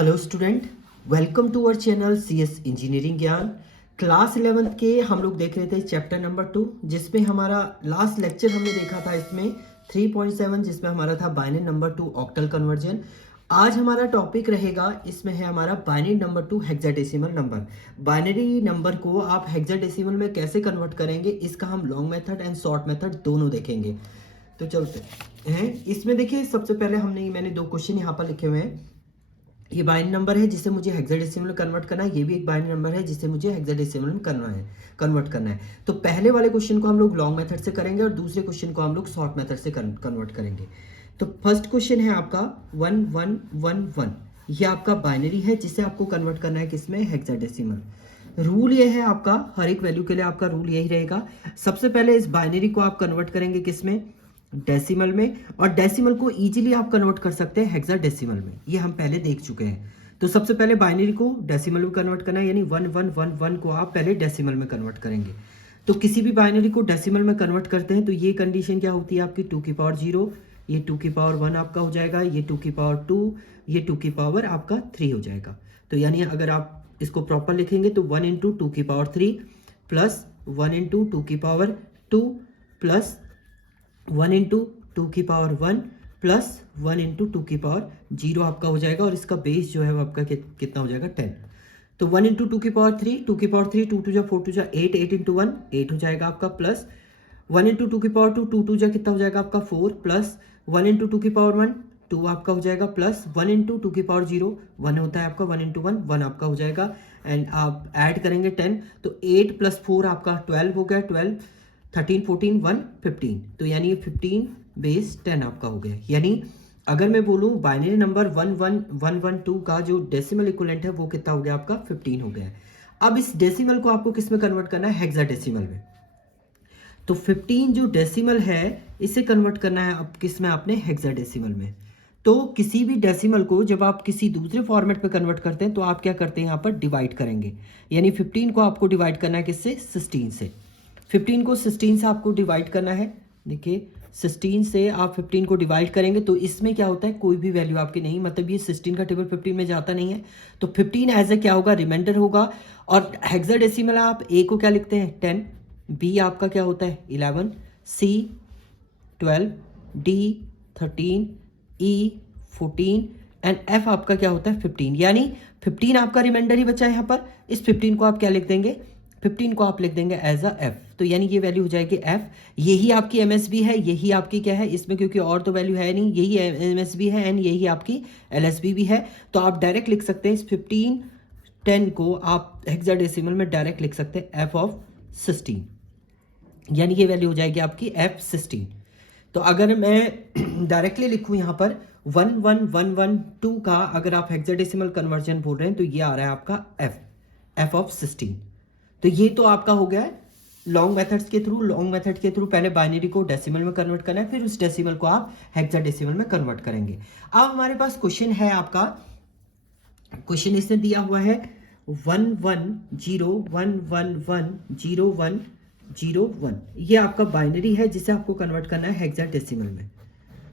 Hello student, welcome to our channel CS engineering Gyan. Class 11th के हम लोग देख रहे थे चैप्टर नंबर 2, जिसमें हमारा लास्ट लेक्चर हमने देखा था इसमें 3.7, जिसमें हमारा था बाइनरी नंबर 2 ऑक्टल कन्वर्जन। आज हमारा टॉपिक रहेगा, इसमें है हमारा binary number 2 hexadecimal number. Binary number को आप हेक्साडेसिमल में कैसे कन्वर्ट करेंगे, इसका हम long method and short method दोनों देखेंगे। तो चलते हैं इसमें। देखिए, सबसे पहले मैंने दो क्वेश्चन यहाँ पर लिखे हुए हैं। ये बाइनरी नंबर है जिसे मुझे हेक्साडेसिमल में कन्वर्ट करना है, ये भी एक बाइनरी नंबर है जिसे मुझे हेक्साडेसिमल में कन्वर्ट करना है। तो पहले वाले क्वेश्चन को हम लोग लॉन्ग मेथड से करेंगे और दूसरे क्वेश्चन को हम लोग शॉर्ट मेथड से कन्वर्ट करेंगे। तो फर्स्ट क्वेश्चन है आपका 1111। ये आपका बाइनरी है जिसे आपको कन्वर्ट करना है किसमें, हेक्साडेसिमल। रूल ये है आपका, हर एक वैल्यू के लिए आपका रूल यही रहेगा। सबसे पहले इस बाइनरी को आप कन्वर्ट करेंगे किसमें, डेसिमल में। और डेसिमल को इजीली आप कन्वर्ट कर सकते हैं हेक्साडेसिमल में, ये हम पहले देख चुके हैं। तो सबसे पहले बाइनरी को डेसिमल में कन्वर्ट करना है, यानी 1111 को आप पहले डेसिमल में कन्वर्ट करेंगे। तो किसी भी बाइनरी को डेसिमल में कन्वर्ट करते हैं तो ये कंडीशन क्या होती है आपकी, 2 की पावर 0, ये 2 की पावर 1 आपका हो जाएगा, ये 2 की पावर 2, ये 2 की पावर आपका 3 हो जाएगा। तो यानी अगर आप इसको प्रॉपर लिखेंगे तो 1 इंटू 2 की पावर 3 प्लस 1 इंटू 2 की पावर 2 प्लस 1 इंटू 2 की पावर 1 प्लस 1 इंटू 2 की पावर 0 आपका हो जाएगा। और इसका बेस जो है वो आपका कितना हो जाएगा, 10। तो 1 इंटू 2 की पावर 3, 2 की पावर 3, 2 2 जा 4 2 जा 8, 8 इंटू 1 8 हो जाएगा आपका, प्लस 1 इंटू 2 की पावर 2, 2 2 जा कितना हो जाएगा आपका 4, प्लस 1 इंटू 2 की पावर 1 2 आपका हो जाएगा, प्लस 1 इंटू 2 की पावर 0 1 होता है आपका, 1 इंटू 1 1 आपका हो जाएगा। एंड आप ऐड करेंगे 10, तो 8 प्लस 4 आपका 12 हो गया, 12 13 14 1 15। तो यानी 15 बेस 10 आपका हो गया। यानी अगर मैं बोलूं बाइनरी नंबर 11112 का जो डेसिमल इक्विवेलेंट है वो कितना हो गया आपका, 15 हो गया है। अब इस डेसिमल को आपको किस में कन्वर्ट करना है, हेक्साडेसिमल में। तो 15 जो डेसिमल है इसे कन्वर्ट करना है अब किस में, आपने हेक्साडेसिमल में। तो किसी भी डेसिमल को जब आप किसी दूसरे फॉर्मेट पे कन्वर्ट करते हैं तो आप क्या करते हैं, यहाँ पर डिवाइड करेंगे। यानी 15 को आपको डिवाइड करना है किससे, 16 से। 15 को 16 से आपको डिवाइड करना है। देखिए 16 से आप 15 को डिवाइड करेंगे तो इसमें क्या होता है, कोई भी वैल्यू आपकी नहीं, मतलब ये 16 का टेबल 15 में जाता नहीं है। तो 15 एज ए क्या होगा, रिमाइंडर होगा। और हेक्साडेसिमल आप ए को क्या लिखते हैं, 10, बी आपका क्या होता है 11, सी 12, डी 13, ई 14 एंड एफ आपका क्या होता है 15। यानी 15 आपका रिमाइंडर ही बचा है यहाँ पर। इस 15 को आप क्या लिख देंगे, 15 को आप लिख देंगे एज अ एफ। तो यानी ये वैल्यू हो जाएगी एफ। यही आपकी एमएसबी है, यही आपकी क्या है इसमें, क्योंकि और तो वैल्यू है नहीं, यही एमएसबी है एंड यही आपकी एलएसबी भी है। तो आप डायरेक्ट लिख सकते हैं इस 15 10 को आप हेक्साडेसिमल में डायरेक्ट लिख सकते हैं एफ ऑफ 16, यानी ये वैल्यू हो जाएगी आपकी एफ 16। तो अगर मैं डायरेक्टली लिखूं यहाँ पर 11112 का अगर आप हेक्साडेसिमल कन्वर्जन बोल रहे हैं तो ये आ रहा है आपका एफ ऑफ 16। तो ये तो आपका हो गया है लॉन्ग मेथड्स के थ्रू। लॉन्ग मेथड के थ्रू पहले बाइनरी को डेसिमल में कन्वर्ट करना है, फिर उस डेसिमल को आप हेक्साडेसिमल में कन्वर्ट करेंगे। अब हमारे पास क्वेश्चन है आपका, क्वेश्चन इसने दिया हुआ है 110110101। ये आपका बाइनरी है जिसे आपको कन्वर्ट करना है हेक्साडेसिमल में।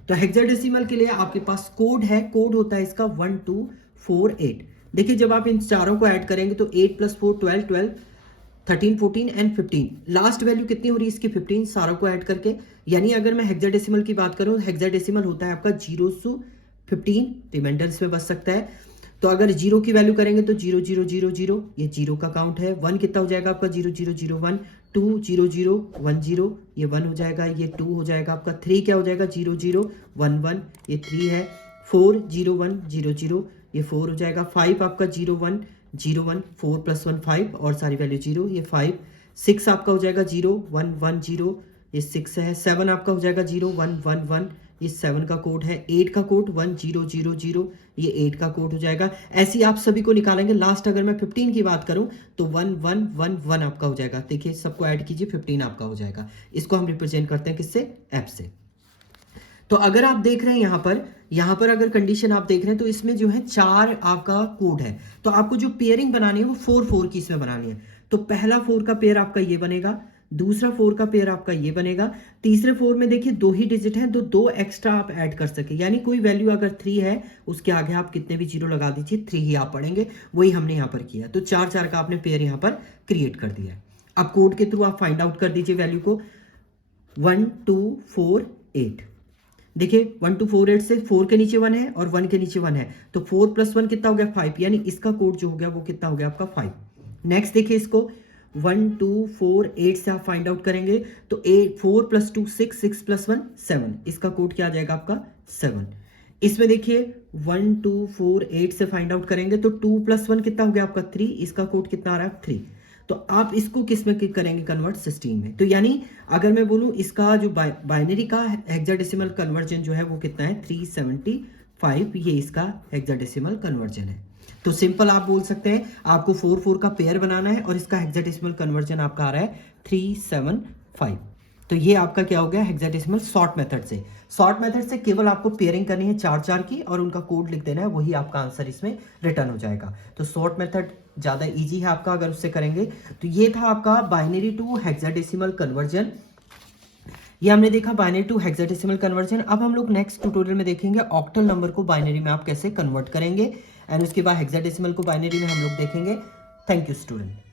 तो हेक्साडेसिमल के लिए आपके पास कोड है, कोड होता है इसका 1248। देखिए जब आप इन चारों को ऐड करेंगे तो 8 प्लस 4 12 12 13 14 एंड 15। लास्ट वैल्यू कितनी हो रही है इसकी, 15, सारों को ऐड करके। यानी अगर मैं हेक्साडेसिमल की बात करूं, हेक्साडेसिमल होता है आपका 0 से 15, रिमाइंडर इसमें बच सकता है। तो अगर 0 की वैल्यू करेंगे तो 0 0 0 0, ये 0 का काउंट है। 1 कितना हो जाएगा आपका 0 0 0 1, 2 0 0 1 0, ये 1 हो जाएगा, ये 2 हो जाएगा आपका। 3 क्या हो जाएगा 0 0 1 1, ये 3 है। 4 0 1 0 0, ये 4 हो जाएगा। 5 आपका 0 1 0 1, 4 प्लस 1 5 और सारी वैल्यू 0, ये 5। 6 आपका हो जाएगा 0 1 1 0, ये 6 है। 7 आपका हो जाएगा 0 1 1 1, ये 7 का कोड है। 8 का कोड 1 0 0 0, ये 8 का कोड हो जाएगा। ऐसे ही आप सभी को निकालेंगे। लास्ट अगर मैं 15 की बात करूं तो 1 1 1 1 आपका हो जाएगा। देखिए सबको ऐड कीजिए, 15 आपका हो जाएगा। इसको हम रिप्रेजेंट करते हैं किससे, एफ से। तो अगर आप देख रहे हैं यहाँ पर अगर कंडीशन आप देख रहे हैं तो इसमें जो है 4 आपका कोड है। तो आपको जो पेयरिंग बनानी है वो 4 4 की इसमें बनानी है। तो पहला 4 का पेयर आपका ये बनेगा, दूसरा 4 का पेयर आपका ये बनेगा। तीसरे 4 में देखिए 2 ही डिजिट हैं, तो 2 एक्स्ट्रा आप ऐड कर सके, यानी कोई वैल्यू अगर 3 है उसके आगे आप कितने भी जीरो लगा दीजिए, 3 ही आप पढ़ेंगे। वही हमने यहाँ पर किया, तो 4 4 का आपने पेयर यहाँ पर क्रिएट कर दिया है। अब कोड के थ्रू आप फाइंड आउट कर दीजिए वैल्यू को। 1 2 4 8, देखिए 1 2 4 8 से 4 के नीचे 1 है और 1 के नीचे 1 है, तो 4 + 1 कितना हो गया 5, यानी इसका कोड जो हो गया वो कितना हो गया आपका 5। नेक्स्ट देखिए इसको 1 2 4 8 से आप फाइंड आउट करेंगे, तो 4 + 2 6, 6 + 1 7, इसका कोड क्या आ जाएगा आपका 7। इसमें देखिए 1 2 4 8 से फाइंड आउट करेंगे, तो 2 + 1 कितना हो गया आपका 3, इसका कोड कितना आ रहा है 3। तो आप इसको किस में करेंगे कन्वर्ट, 16 में। तो यानी अगर मैं बोलूं इसका जो बाइनरी का हेक्साडेसिमल कन्वर्जन जो है वो कितना है 375, ये इसका हेक्साडेसिमल कन्वर्जन है। तो सिंपल आप बोल सकते हैं आपको 4 4 का पेयर बनाना है और इसका हेक्साडेसिमल कन्वर्जन आपका आ रहा है 375। तो ये आपका क्या हो गया हेक्साडेसिमल शॉर्ट मेथड से। शॉर्ट मेथड से केवल आपको पेयरिंग करनी है 4 4 की और उनका कोड लिख देना है, वही आपका आंसर इसमें रिटर्न हो जाएगा। तो शॉर्ट मेथड ज़्यादा इजी है आपका अगर उससे करेंगे। तो ये था आपका बाइनरी टू हेक्साडेसिमल कन्वर्जन, ये हमने देखा बाइनरी टू हेक्साडेसिमल कन्वर्जन। अब हम लोग नेक्स्ट ट्यूटोरियल में देखेंगे ऑक्टल नंबर को बाइनरी में आप कैसे कन्वर्ट करेंगे, एंड उसके बाद हेक्साडेसिमल को बाइनरी में हम लोग देखेंगे। Thank you student.